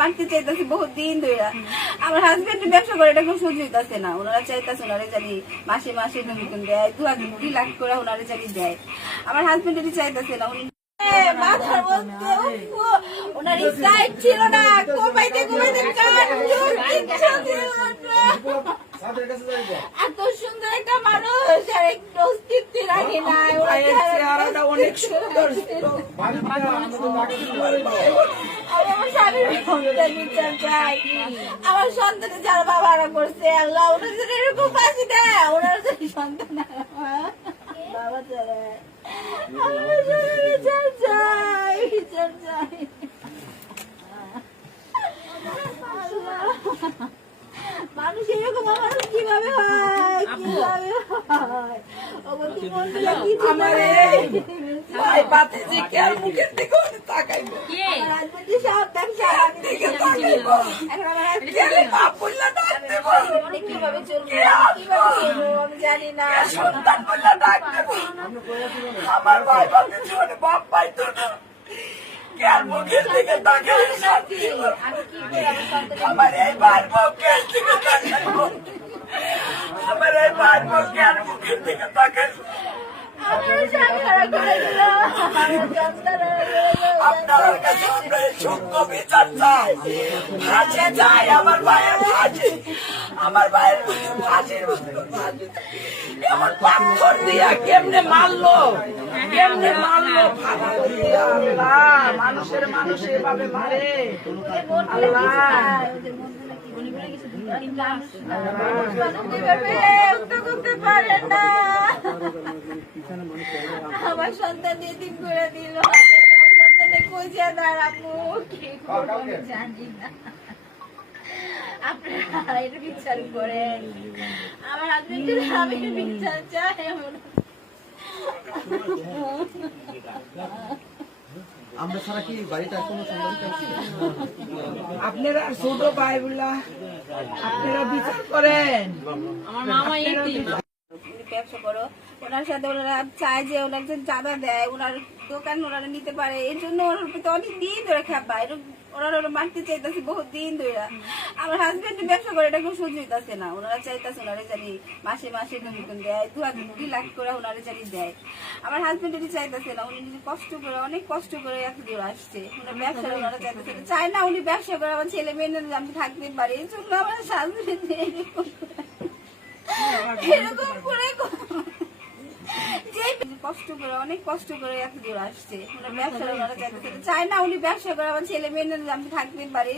মারতে চাইতেছে বহুত দিন ধরে। আমার হাজবেন্ড ব্যবসা করে এটা খুব সহ্য হইতেছে না। ওনারা চাইতেছে ওনারে জানি মাসে মাসে নতুন দেয় 2 লাখ করে ওনারে জানি দেয়। আমার হাজবেন্ড এটি চাইতেছে না। উনি মাথার মধ্যে ওনার সাইড ছিল না, কমাইতে কমাইতে এত সুন্দর একটা মানুষ আর একটু অস্তিত্ব রাখে নাই। অনেক সুন্দর। আমার সন্তানে যারা বাবারা করছে আল্লাহ ওনার জন্য এরকম ফাঁসি দেয়। ওনার জন্য সন্তান বাবা মানুষ এরকম মানুষ কিভাবে হয়, কিভাবে হয়? কিভাবে চলবো আমি জানি না। আমার ভাই বাপ পাইতো না, মুখের দিকে তাকাই আমার এই ভাই মুখের দিকে তাকাই আমার এই ভাই মুখের দিকে তাকাই আপনার কাছে আমরা সূক্ষ্ম বিচার চাই, ফাঁসে চাই আমার ভাইয়ের ফাঁসি, আমার ভাইয়ের ফাঁসির এমন পাথর দিয়া কেমনে মারলো, কেমনে মারলো, মানুষের মানুষ এভাবে মারে আল্লাহ। করতে পারে না। আমার সন্তান এদিক করে দিল। আমার সন্তানে কইছে দাঁড়াবো কি করবো আমি জানি না। আপনারা এটা বিচার করেন। আমার হাজবেন্ডের আমি বিচার চাই। আমরা ছাড়া কি বাড়িটা কোনো সম্মানিত আছে? আপনারা ছোট ভাই বলা আপনারা বিচার করেন। আমার মামা ব্যবসা করো ওনার সাথে ওনারা চায় যে ওনার যে চাঁদা দেয় ওনার দোকান ওনারা নিতে পারে, এর জন্য ওনার প্রতি অনেক দিন ধরে খেপা ওনারা মারতে চাইতেছে বহুত দিন ধরে। আমার হাজবেন্ড ব্যবসা করে এটা খুব সহ্য হইতেছে না। ওনারা চাইতেছে ওনারে জানি মাসে মাসে নতুন দেয় 2 লাখ করে ওনারে জানি দেয়। আমার হাজবেন্ড এটি চাইতেছে না। উনি নিজে কষ্ট করে অনেক কষ্ট করে এত দূর আসছে। ওনার ব্যবসা ওনারা চাইতেছে চায় না উনি ব্যবসা করে আমার ছেলে মেয়ে আমি থাকতে পারি, এই জন্য আমার হাজবেন্ড এরকম করে কষ্ট করে অনেক কষ্ট করে এত দূর আসছে। ওনার ব্যবসা ওনারা চাইতেছে চায় না উনি ব্যবসা করে আমার ছেলে মেয়ে আমি থাকতে পারি।